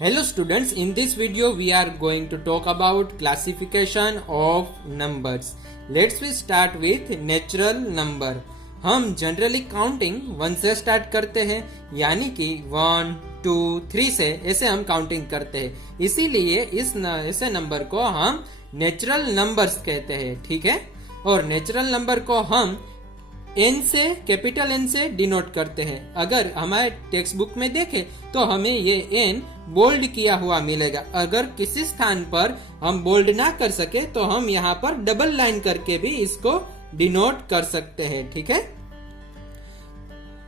Hello students, in this video we are going to talk about classification of numbers. Let's we start with natural number. हम generally counting 1 से start करते हैं, यानी कि 1, 2, 3 से ऐसे हम काउंटिंग करते हैं। इसीलिए ऐसे नंबर को हम नेचुरल नंबर्स कहते हैं, ठीक है। और नेचुरल नंबर को हम एन से, कैपिटल एन से डिनोट करते हैं। अगर हमारे टेक्स्ट बुक में देखें तो हमें ये एन बोल्ड किया हुआ मिलेगा। अगर किसी स्थान पर हम बोल्ड ना कर सके तो हम यहाँ पर डबल लाइन करके भी इसको डिनोट कर सकते हैं, ठीक है।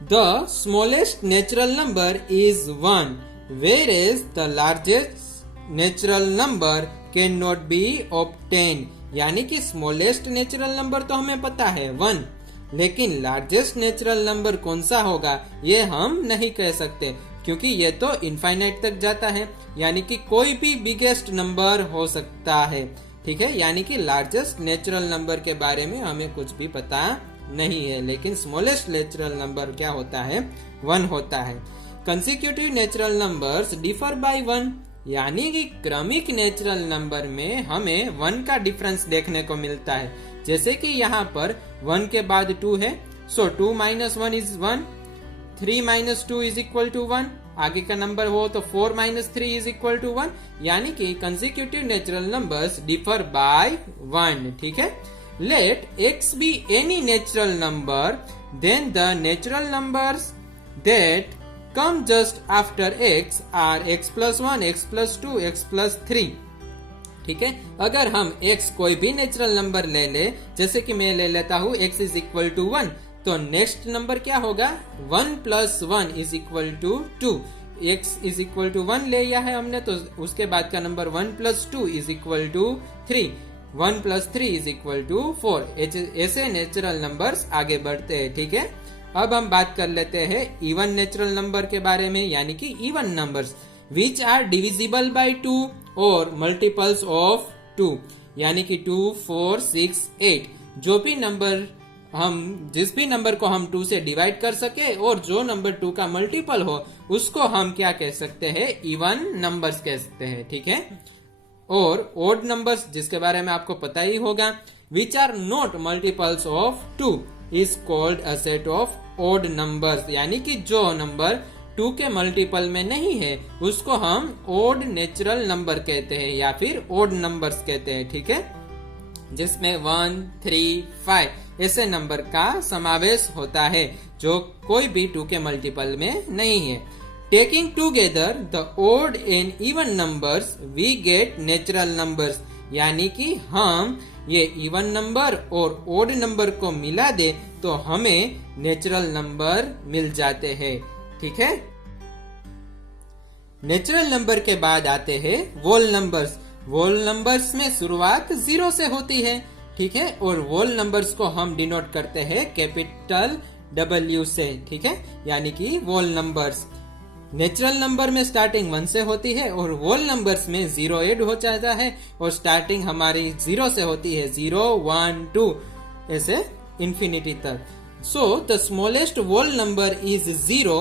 The smallest natural number is 1, whereas the largest natural number can not be obtain. यानी कि स्मॉलेस्ट नेचुरल नंबर तो हमें पता है 1, लेकिन लार्जेस्ट नेचुरल नंबर कौन सा होगा ये हम नहीं कह सकते, क्योंकि ये तो इनफाइनाइट तक जाता है। यानी कि कोई भी बिगेस्ट नंबर हो सकता है, ठीक है। यानी कि लार्जेस्ट नेचुरल नंबर के बारे में हमें कुछ भी पता नहीं है, लेकिन स्मॉलेस्ट नेचुरल नंबर क्या होता है, 1 होता है। Consecutive natural numbers differ by 1, यानी कि क्रमिक नेचुरल नंबर में हमें 1 का डिफरेंस देखने को मिलता है। जैसे कि यहाँ पर 1 के बाद 2 है, so 2 minus 1 is 1, 3 minus 2 is equal to 1। आगे का नंबर हो तो 4 माइनस 3 इज इक्वल टू 1। यानी कि consecutive natural numbers differ by 1, ठीक है। Let x be any natural number, then the natural numbers that come just after x are x plus 1, x plus 2, x plus 3, ठीक है। अगर हम x कोई भी नेचुरल नंबर ले ले, जैसे कि मैं ले लेता हूँ x इज इक्वल टू 1, तो नेक्स्ट नंबर क्या होगा, 1 plus 1 is equal to 2। x is equal to 1 ले लिया है हमने, तो उसके बाद का number 1 plus 2 is equal to 3, 1 plus 3 is equal to 4। ऐसे नेचुरल नंबर्स आगे बढ़ते हैं, ठीक है। अब हम बात कर लेते हैं इवन नेचुरल नंबर के बारे में, यानी कि even numbers which are divisible by 2 और मल्टीपल्स ऑफ 2, यानी कि 2, 4, 6, 8। जो भी नंबर जिस भी नंबर को हम 2 से डिवाइड कर सके और जो नंबर 2 का मल्टीपल हो, उसको हम क्या कह सकते हैं, इवन नंबर्स कह सकते हैं, ठीक है। और ओड नंबर्स, जिसके बारे में आपको पता ही होगा, which are not multiples of 2 is called a set of odd numbers. यानी कि जो नंबर 2 के मल्टीपल में नहीं है उसको हम ओड नेचुरल नंबर कहते हैं या फिर ओड नंबर्स कहते हैं, ठीक है। जिसमें 1, 3, 5 ऐसे नंबर का समावेश होता है जो कोई भी 2 के मल्टीपल में नहीं है। Taking together the odd and even numbers we get natural numbers. यानी कि हम ये इवन नंबर और ओड नंबर को मिला दे तो हमें नेचुरल नंबर मिल जाते हैं, ठीक है। नेचुरल नंबर के बाद आते हैं वोल नंबर्स। वोल नंबर्स में शुरुआत 0 से होती है, ठीक है। और वोल नंबर्स को हम डिनोट करते हैं कैपिटल W से, ठीक है। यानी कि वोल नंबर्स नेचुरल नंबर में स्टार्टिंग 1 से होती है और वोल नंबर्स में 0 ऐड हो जाता है और स्टार्टिंग हमारी 0 से होती है, 0, 1, 2 ऐसे इन्फिनिटी तक। So the smallest whole number is 0,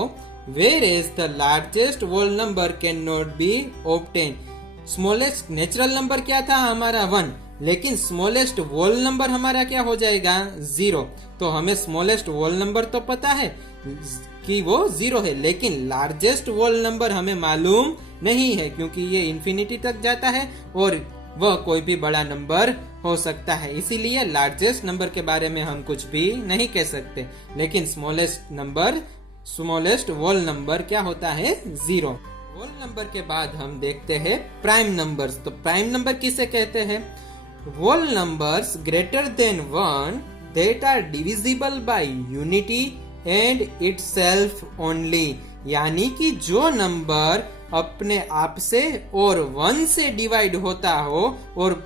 whereas the largest whole number cannot be obtained। Smallest natural number क्या था हमारा 1, लेकिन स्मॉलेस्ट वोल नंबर हमारा क्या हो जाएगा, 0। तो हमें स्मॉलेस्ट वोल नंबर तो पता है कि वो 0 है, लेकिन लार्जेस्ट वोल नंबर हमें मालूम नहीं है, क्योंकि ये इन्फिनिटी तक जाता है और वह कोई भी बड़ा नंबर हो सकता है। इसीलिए लार्जेस्ट नंबर के बारे में हम कुछ भी नहीं कह सकते, लेकिन स्मॉलेस्ट वोल नंबर क्या होता है, 0। वोल नंबर के बाद हम देखते हैं प्राइम नंबर्स। तो प्राइम नंबर किसे कहते हैं, whole numbers greater than 1 that are divisible by unity and itself only. यानी कि जो नंबर अपने आप से और 1 से डिवाइड होता हो और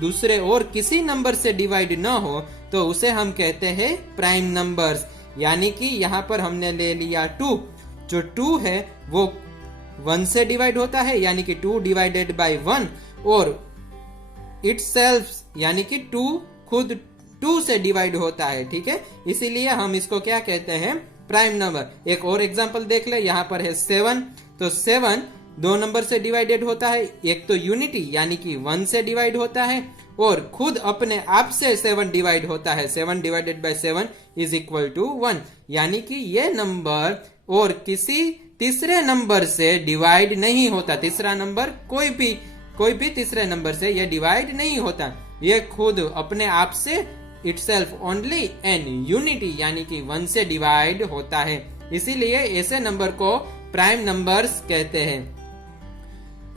दूसरे और किसी नंबर से डिवाइड न हो, तो उसे हम कहते हैं प्राइम नंबर्स। यानी कि यहाँ पर हमने ले लिया 2, जो 2 है वो 1 से डिवाइड होता है, यानी कि 2 डिवाइडेड बाय 1, और इटसेल्फ यानी कि 2 खुद 2 से डिवाइड होता है, ठीक है। इसीलिए हम इसको क्या कहते हैं, प्राइम नंबर। एक और एग्जांपल देख ले, यहाँ पर है 7, तो 7 दो नंबर से डिवाइडेड होता है, एक तो यूनिटी यानी कि 1 से डिवाइड होता है और खुद अपने आप से 7 डिवाइड होता है। 7 divided by 7 is equal to 1, यानी कि ये नंबर और किसी तीसरे नंबर से डिवाइड नहीं होता। तीसरा नंबर कोई भी तीसरे नंबर से ये डिवाइड नहीं होता, ये खुद अपने आप से इटसेल्फ ओनली एंड यूनिटी यानी कि 1 से डिवाइड होता है। इसीलिए ऐसे नंबर को प्राइम नंबर्स कहते हैं।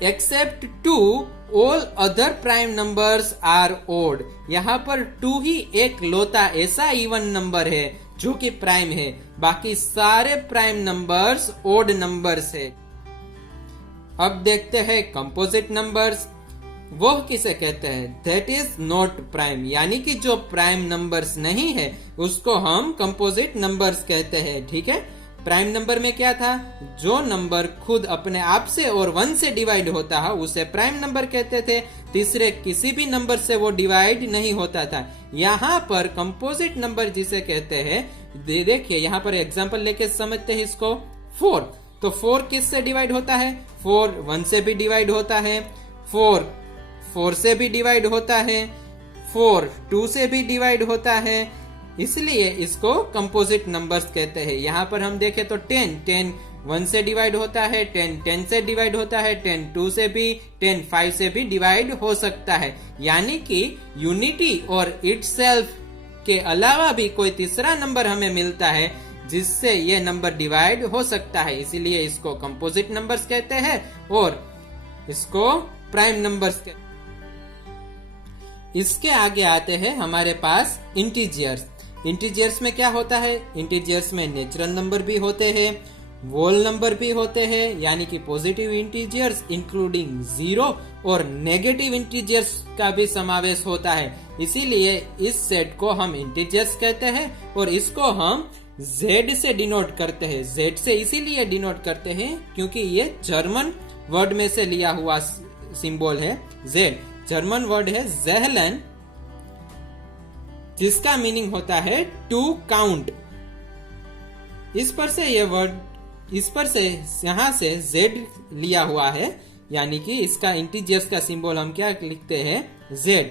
Except 2 all other prime numbers are odd. यहाँ पर 2 ही एक लौता ऐसा इवन नंबर है जो कि प्राइम है, बाकी सारे प्राइम नंबर्स ओड नंबर्स है। अब देखते हैं कंपोजिट नंबर्स। वो किसे कहते हैं? दैट इज नॉट प्राइम, यानी कि जो प्राइम नंबर्स नहीं है उसको हम कंपोजिट नंबर्स कहते हैं। ठीक है, प्राइम नंबर में क्या था? जो नंबर खुद अपने आप से और 1 से डिवाइड होता है उसे प्राइम नंबर कहते थे, तीसरे किसी भी नंबर से वो डिवाइड नहीं होता था। यहाँ पर कंपोजिट नंबर जिसे कहते हैं, देखिए यहाँ पर एग्जांपल लेके समझते हैं इसको। 4, तो 4 किस से डिवाइड होता है? 4 1 से भी डिवाइड होता है, 4 से भी डिवाइड होता है, 4 2 से भी डिवाइड होता है, इसलिए इसको कंपोजिट नंबर्स कहते हैं। यहाँ पर हम देखें तो 10 1 से डिवाइड होता है, 10 से डिवाइड होता है, 10 2 से भी, 10 5 से भी डिवाइड हो सकता है। यानी कि यूनिटी और इटसेल्फ के अलावा भी कोई तीसरा नंबर हमें मिलता है जिससे ये नंबर डिवाइड हो सकता है, इसीलिए इसको कंपोजिट नंबर्स कहते हैं और इसको प्राइम नंबर्स कहते हैं। इसके आगे आते हैं हमारे पास इंटीजर्स। इंटीजर्स में क्या होता है? इंटीजर्स में नेचुरल नंबर भी होते हैं, होल नंबर भी होते हैं, यानी कि पॉजिटिव इंटीजर्स इंक्लूडिंग 0 और नेगेटिव इंटीजर्स का भी समावेश होता है। इसीलिए इस सेट को हम इंटीजर्स कहते हैं और इसको हम Z से डिनोट करते हैं। Z से इसीलिए डिनोट करते हैं क्योंकि ये जर्मन वर्ड में से लिया हुआ सिंबल है। Z जर्मन वर्ड है ज़ेहलन, जिसका मीनिंग होता है टू काउंट। इस पर से यहाँ से Z लिया हुआ है, यानी कि इसका इंटीजर्स का सिंबल हम क्या लिखते हैं? Z।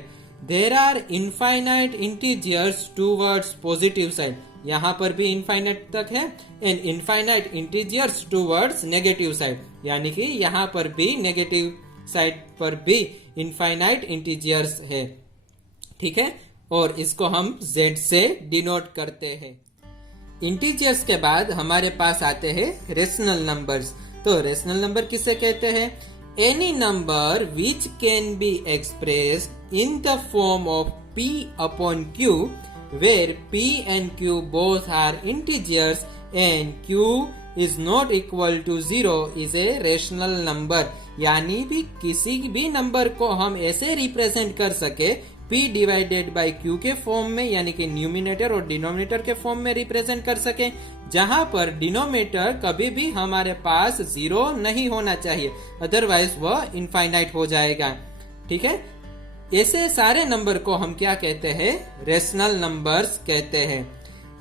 There are infinite integers towards positive side, यहाँ पर भी इनफाइनाइट तक है, and infinite integers towards negative side, यानी कि यहाँ पर भी नेगेटिव साइड पर भी इनफाइनाइट इंटीजर्स है। ठीक है, और इसको हम Z से डिनोट करते हैं। इंटीजर्स के बाद हमारे पास आते हैं रेशनल नंबर्स। तो रेशनल नंबर किसे कहते हैं? Any number which can be expressed in the form of P upon Q where P and Q both are integers and Q is not equal to 0 is a rational number. यानी भी किसी भी number को हम ऐसे represent कर सके P divided by Q के फॉर्म में, यानी कि न्यूमिनेटर और डिनोमिनेटर के फॉर्म में रिप्रेजेंट कर सके, जहां पर डिनोमिनेटर कभी भी हमारे पास 0 नहीं होना चाहिए, अदरवाइज वह इनफाइनाइट हो जाएगा। ठीक है, ऐसे सारे नंबर को हम क्या कहते हैं? रेशनल नंबर्स कहते हैं।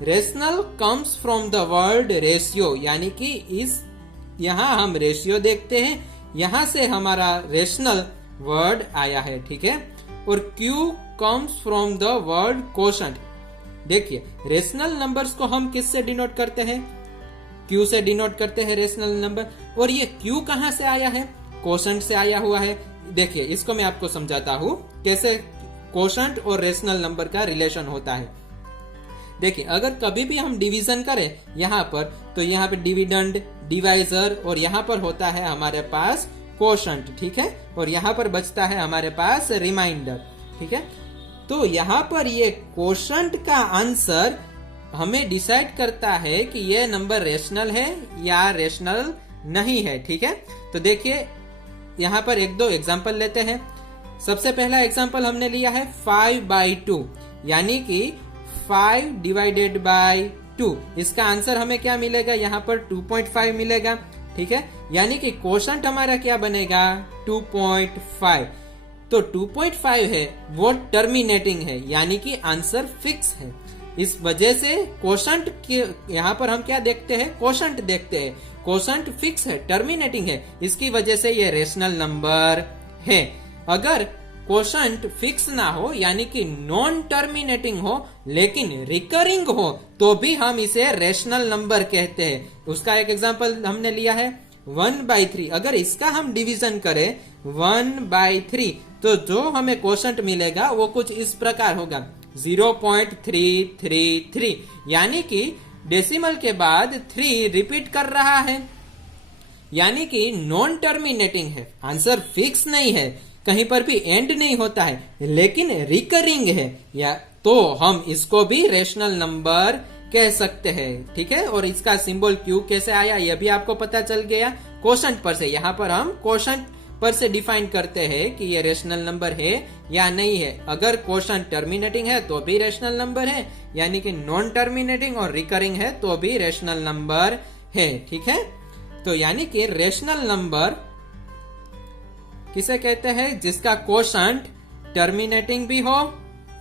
Rational comes from the word ratio, यानी कि यहाँ हम रेशियो देखते हैं, यहाँ से हमारा रेशनल वर्ड आया है। ठीक है, और Q comes from the word quotient. देखिए, रेशनल नंबर्स को हम किस से डिनोट करते हैं? Q से डिनोट करते हैं रेशनल नंबर। और ये Q कहाँ से आया है? कोशंट से आया हुआ है। देखिए, इसको मैं आपको समझाता हूँ कैसे कोशंट और रेशनल नंबर का रिलेशन होता है। देखिए, अगर कभी भी हम डिवीजन करें यहाँ पर, तो यहाँ पे डिविडेंड, डिवाइजर और यहाँ पर होता है हमारे पास कोशंट। ठीक है, और यहाँ पर बचता है हमारे पास रिमाइंडर। ठीक है, तो यहाँ पर ये कोशंट का आंसर हमें डिसाइड करता है कि ये नंबर रेशनल है या रेशनल नहीं है। ठीक है, तो देखिए यहाँ पर एक दो एग्जाम्पल लेते हैं। सबसे पहला एग्जाम्पल हमने लिया है 5/2, यानी कि 5 डिवाइडेड बाई 2। इसका आंसर हमें क्या मिलेगा? यहाँ पर 2.5 मिलेगा। ठीक है, यानी कि कोशंट हमारा क्या बनेगा? 2.5। तो 2.5 है वो टर्मिनेटिंग है, यानी कि आंसर फिक्स है। इस वजह से कोशंट के यहाँ पर हम क्या देखते हैं? कोशंट देखते हैं। कोशेंट फिक्स है, टर्मिनेटिंग है, इसकी वजह से ये रेशनल नंबर है। अगर कोशेंट फिक्स ना हो यानी कि नॉन टर्मिनेटिंग हो लेकिन रिकरिंग हो तो भी हम इसे रेशनल नंबर कहते हैं। उसका एक एग्जांपल हमने लिया है 1/3। अगर इसका हम डिवीजन करें 1/3 तो जो हमें कोशेंट मिलेगा वो कुछ इस प्रकार होगा 0.333, यानी कि डेसिमल के बाद 3 रिपीट कर रहा है, यानी कि नॉन टर्मिनेटिंग है। आंसर फिक्स नहीं है, कहीं पर भी एंड नहीं होता है, लेकिन रिकरिंग है, या तो हम इसको भी रेशनल नंबर कह सकते हैं। ठीक है, और इसका सिंबल क्यू कैसे आया यह भी आपको पता चल गया कोशेंट पर से। यहाँ पर हम कोशेंट पर से डिफाइन करते हैं कि ये रेशनल नंबर है या नहीं है। अगर कोशेंट टर्मिनेटिंग है तो भी रेशनल नंबर है, यानी कि नॉन टर्मिनेटिंग और रिकरिंग है तो भी रेशनल नंबर है। ठीक है, तो यानी कि रेशनल नंबर किसे कहते हैं, जिसका कोशेंट टर्मिनेटिंग भी हो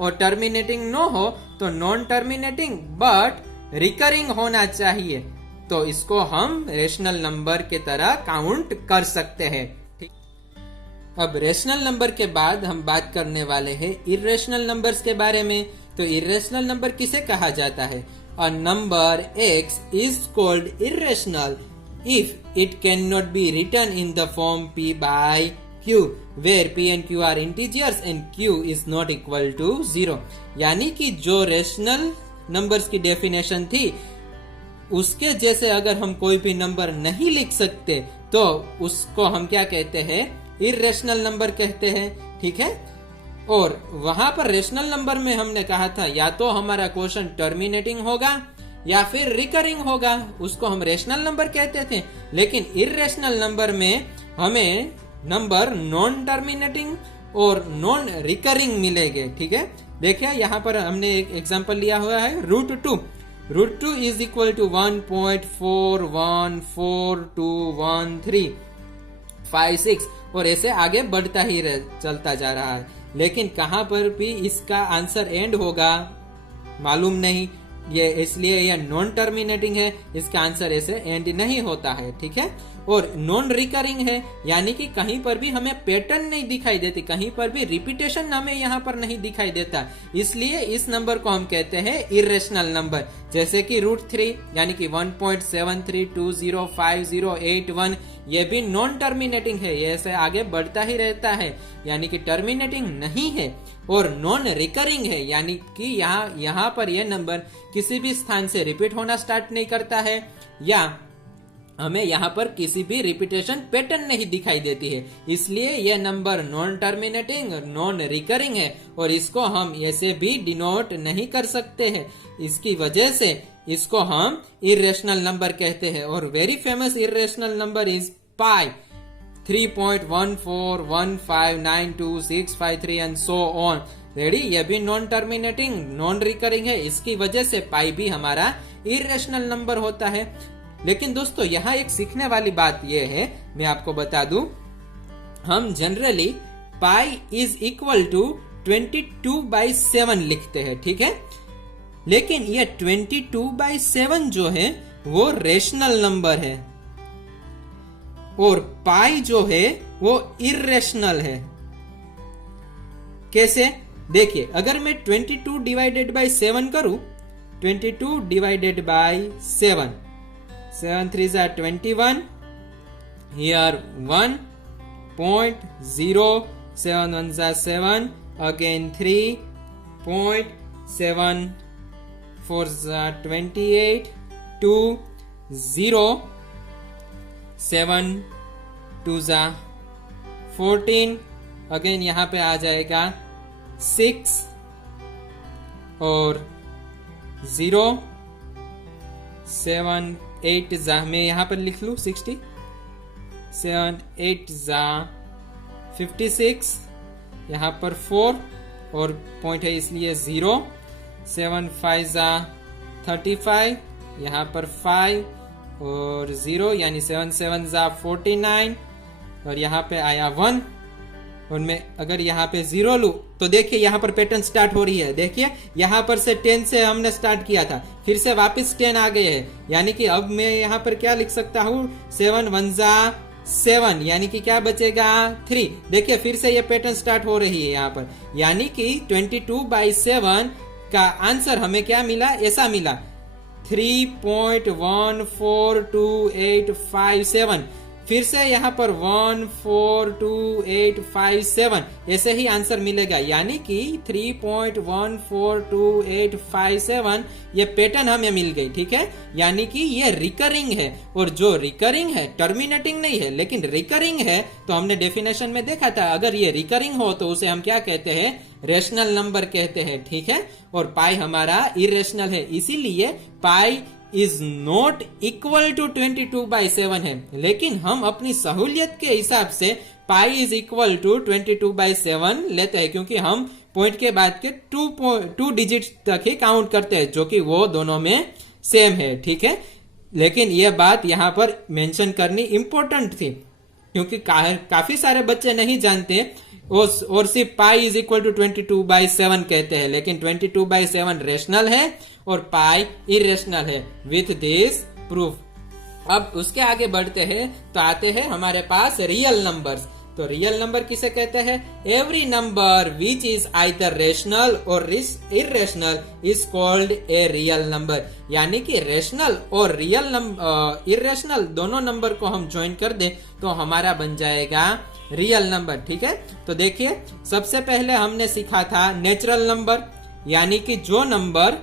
और टर्मिनेटिंग न हो तो नॉन टर्मिनेटिंग बट रिकरिंग होना चाहिए, तो इसको हम रेशनल नंबर के तरह काउंट कर सकते हैं। अब रेशनल नंबर के बाद हम बात करने वाले हैं इर्रेशनल नंबर्स के बारे में। तो इर्रेशनल नंबर किसे कहा जाता है? A number x is called irrational if it cannot be written in the form p by q, where p and q are integers and q is not equal to 0। यानी कि जो rational numbers की definition थी उसके जैसे अगर हम कोई भी नंबर नहीं लिख सकते तो उसको हम क्या कहते हैं, इर्रेशनल नंबर कहते हैं। ठीक है, और वहां पर रेशनल नंबर में हमने कहा था या तो हमारा कोशेंट टर्मिनेटिंग होगा या फिर रिकरिंग होगा, उसको हम रेशनल नंबर कहते थे। लेकिन इर्रेशनल नंबर में हमें नंबर नॉन टर्मिनेटिंग और नॉन रिकरिंग मिलेंगे। ठीक है, देखिए यहाँ पर हमने एक एग्जांपल लिया हुआ है √2। √2 इज इक्वल टू 1.41421356 और ऐसे आगे बढ़ता ही चलता जा रहा है, लेकिन कहां पर भी इसका आंसर एंड होगा मालूम नहीं, ये इसलिए यह नॉन टर्मिनेटिंग है, इसका आंसर ऐसे एंड नहीं होता है। ठीक है, और नॉन रिकरिंग है यानी कि कहीं पर भी हमें पैटर्न नहीं दिखाई देती, कहीं पर भी रिपीटेशन हमें यहाँ पर नहीं दिखाई देता, इसलिए इस नंबर को हम कहते हैं इर्रेशनल नंबर। जैसे कि √3 यानी कि 1.73205081 ये भी नॉन टर्मिनेटिंग है, ये ऐसे आगे बढ़ता ही रहता है, यानी कि टर्मिनेटिंग नहीं है। और नॉन रिकरिंग है यानी कि यहाँ पर यह नंबर किसी भी स्थान से रिपीट होना स्टार्ट नहीं करता है या हमें यहाँ पर किसी भी रिपीटेशन पैटर्न नहीं दिखाई देती है, इसलिए यह number non terminating non recurring है और इसको हम ऐसे भी डिनोट नहीं कर सकते हैं। इसकी वजह से इसको हम इर्रेशनल नंबर कहते हैं। और very famous irrational number is pi 3.141592653 and so on. Ready, यह भी नॉन टर्मिनेटिंग नॉन रिकरिंग है, इसकी वजह से पाई भी हमारा इर्रेशनल नंबर होता है। लेकिन दोस्तों यहाँ एक सीखने वाली बात यह है, मैं आपको बता दूं, हम generally pi is equal to 22/7 लिखते हैं। ठीक है, लेकिन ये 22/7 जो है वो रेशनल नंबर है और पाई जो है वो इर्रेशनल है। कैसे? देखिए, अगर मैं 22 डिवाइडेड बाई 7 करूं, 22 divided by 7, 7 3 are 21, here 1.0, 7 1s are 7, again 3.7 4s are 28, 2 0, 7 2s are 14, again यहाँ पे आ जाएगा 6 और 0, 7 8 जा, मैं यहाँ पर लिख लू 60, 7 8 जा 56, यहाँ पर 4 और पॉइंट है इसलिए 0, 7 5 जा 35, यहाँ पर 5 और 0 यानी 7 7 जा 49 और यहाँ पे आया 1 और मैं अगर यहाँ पे 0 लूं तो देखिए यहाँ पर पैटर्न स्टार्ट हो रही है। देखिए यहाँ पर से 10 से हमने स्टार्ट किया था, फिर से वापस 10 आ गए हैं, यानी कि अब मैं यहाँ पर क्या लिख सकता हूँ, 7 1 जा 7, यानी कि क्या बचेगा 3। देखिए फिर से ये पैटर्न स्टार्ट हो रही है यहाँ पर, यानी कि 22/7 का आंसर हमें क्या मिला, ऐसा मिला 3.142857। फिर से यहाँ पर 142857 ऐसे ही आंसर मिलेगा, यानी कि 3.142857 ये पैटर्न हमें मिल गई। ठीक है, यानी कि ये रिकरिंग है, और जो रिकरिंग है टर्मिनेटिंग नहीं है लेकिन रिकरिंग है, तो हमने डेफिनेशन में देखा था अगर ये रिकरिंग हो तो उसे हम क्या कहते हैं, रेशनल नंबर कहते हैं। ठीक है, और पाई हमारा इरेशनल है, इसीलिए pi is not equal to 22/7 है। लेकिन हम अपनी सहूलियत के हिसाब से पाई इज इक्वल टू 22/7 लेते हैं, क्योंकि हम पॉइंट के बाद के 2 डिजिट तक ही काउंट करते हैं, जो कि वो दोनों में सेम है। ठीक है, लेकिन यह बात यहाँ पर मेंशन करनी इंपॉर्टेंट थी, क्योंकि काफी सारे बच्चे नहीं जानते और सिर्फ पाई इज इक्वल टू 22/7 कहते हैं, लेकिन 22/7 रेशनल है और पाई इरेशनल है। विथ दिस प्रूफ अब उसके आगे बढ़ते हैं तो आते हैं हमारे पास रियल नंबर्स। तो रियल नंबर किसे कहते हैं, every number which is either rational और irrational is called a real number. यानी कि रेशनल और रियल इरेशनल दोनों नंबर को हम ज्वाइन कर दे तो हमारा बन जाएगा रियल नंबर। ठीक है, तो देखिए सबसे पहले हमने सीखा था नेचुरल नंबर, यानी कि जो नंबर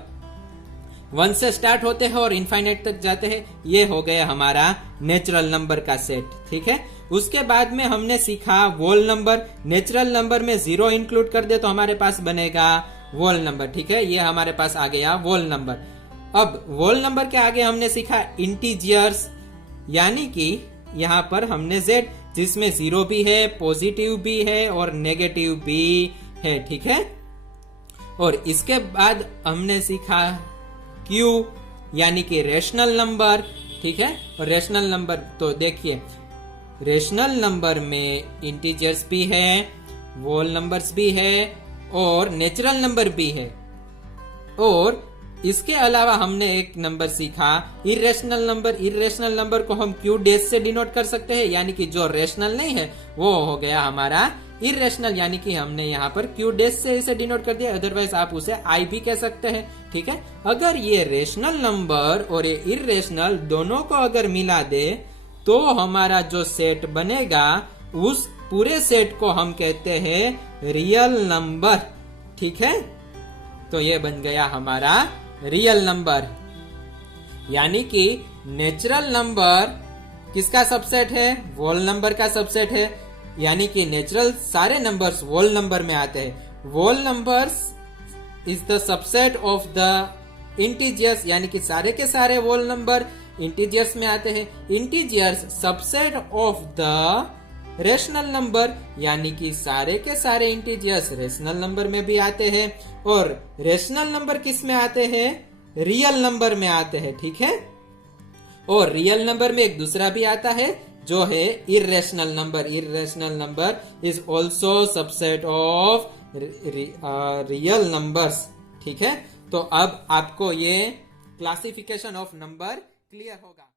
1 से स्टार्ट होते हैं और इनफाइनाइट तक जाते हैं, ये हो गया हमारा नेचुरल नंबर का सेट। ठीक है, उसके बाद में हमने सीखा वोल नंबर। नेचुरल नंबर में 0 इंक्लूड कर दे तो हमारे पास बनेगा वोल नंबर। ठीक है, ये हमारे पास आ गया वोल नंबर। अब वोल नंबर के आगे हमने सीखा इंटीजर्स, यानी कि यहाँ पर हमने Z जिसमें 0 भी है, पॉजिटिव भी है और नेगेटिव भी है। ठीक है, और इसके बाद हमने सीखा Q, यानी कि रेशनल नंबर। ठीक है, और रेशनल नंबर तो देखिए रेशनल नंबर में इंटीजर्स भी है, वोल नंबर्स भी है और नेचुरल नंबर भी है। और इसके अलावा हमने एक नंबर सीखा इरेशनल नंबर। इरेशनल नंबर को हम Q डैश से डिनोट कर सकते हैं, यानी कि जो रेशनल नहीं है वो हो गया हमारा इरेशनल, यानी कि हमने यहाँ पर Q डैश से इसे डिनोट कर दिया, अदरवाइज आप उसे I भी कह सकते हैं। ठीक है, अगर ये रेशनल नंबर और ये इरेशनल दोनों को अगर मिला दे तो हमारा जो सेट बनेगा उस पूरे सेट को हम कहते हैं रियल नंबर। ठीक है, तो ये बन गया हमारा रियल नंबर, यानी कि नेचुरल नंबर किसका सबसेट है, वोल नंबर का सबसेट है। यानी कि नेचुरल सारे नंबर्स वोल नंबर में आते हैं। Whole numbers is the subset of the integers, यानी कि सारे के सारे वोल नंबर इंटीजर्स में आते हैं। Integers subset of the rational number, यानी कि सारे के सारे इंटीजर्स रेशनल नंबर में भी आते हैं। और रेशनल नंबर किस में आते हैं, रियल नंबर में आते हैं। ठीक है, और रियल नंबर में एक दूसरा भी आता है जो है irrational number. Irrational number is also subset of real numbers. ठीक है, तो अब आपको ये क्लासिफिकेशन ऑफ नंबर क्लियर होगा।